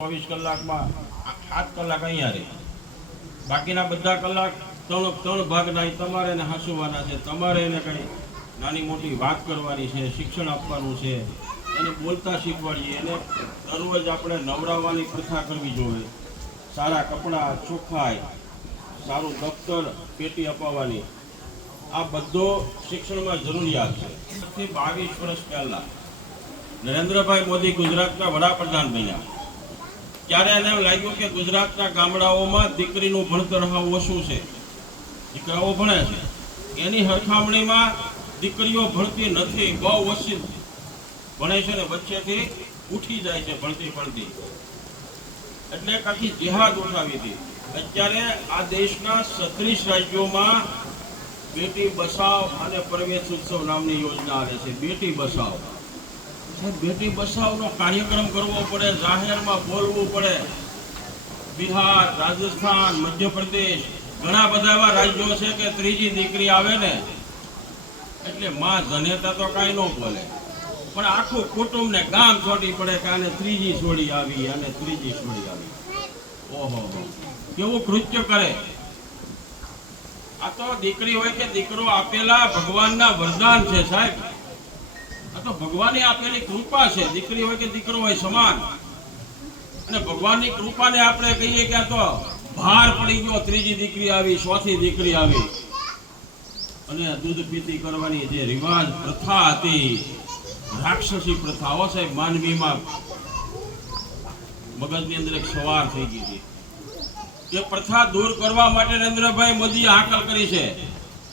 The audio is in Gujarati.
24 કલાકમાં 8 કલાક અહીંયા રહે, બાકીના બધા કલાક ત્રણ ભાગના તમારે એને હાંસવાના છે, તમારે એને કંઈ નાની મોટી વાત કરવાની છે, શિક્ષણ આપવાનું છે, એને બોલતા શીખવાડીએ, એને દરરોજ આપણે નવડાવવાની પ્રથા કરવી જોઈએ, સારા કપડાં, ચોખ્ખાઈ, સારું દફતર, પેટી અપાવવાની, આ બધો શિક્ષણમાં જરૂરિયાત છે. 22 વર્ષ પહેલા નરેન્દ્રભાઈ મોદી ગુજરાતના વડાપ્રધાન બન્યા ત્યારે એને લાગ્યું કે ગુજરાતના ગામડાઓમાં દીકરીનું ભણતર હાવ ઓછું છે, દીકરાઓ ભણે છે, એની સરખામણીમાં દીકરીઓ ભણતી નથી, બહુ ઓછી ભણે છે ને વચ્ચેથી ઉઠી જાય છે ભણતી. એટલે આખી જેહાદ ઉઠાવી હતી. અત્યારે આ દેશના 36 રાજ્યોમાં બેટી બચાવ અને પ્રવેશ ઉત્સવ નામની યોજના આવે છે. બેટી બચાવ, બેટી બચાવનો કાર્યક્રમ કરવો પડે, જાહેરમાં બોલવું પડે. બિહાર, રાજસ્થાન, મધ્યપ્રદેશ, ઘણા બધા એવા રાજ્યો છે કે ત્રીજી દીકરી આવે ને એટલે માં જનેતા તો કાંઈ ન બોલે, પણ આખું કુટુંબ ને ગામ છોડી પડે કે આને ત્રીજી છોડી આવી, આને ત્રીજી છોડી આવી. ઓહો, કેવું કૃત્ય કરે! આ તો દીકરી હોય કે દીકરો આપેલા ભગવાનના વરદાન છે સાહેબ. આ તો ભગવાને આપેલી કૃપા છે. દીકરી હોય કે દીકરો હોય સમાન. અને ભગવાનની કૃપાને આપણે કહીએ કે આ તો ભાર પડી ગયો, ત્રીજી દીકરી આવી, ચોથી દીકરી આવી. અને દૂધ પીતી કરવાની જે રિવાજ પ્રથા હતી, રાક્ષસી પ્રથાઓ સાહેબ, માનવીમાં મગજની અંદર એક સવાર થઈ ગઈ હતી. એ પ્રથા દૂર કરવા માટે નરેન્દ્રભાઈ મોદીએ હાકલ કરી છે.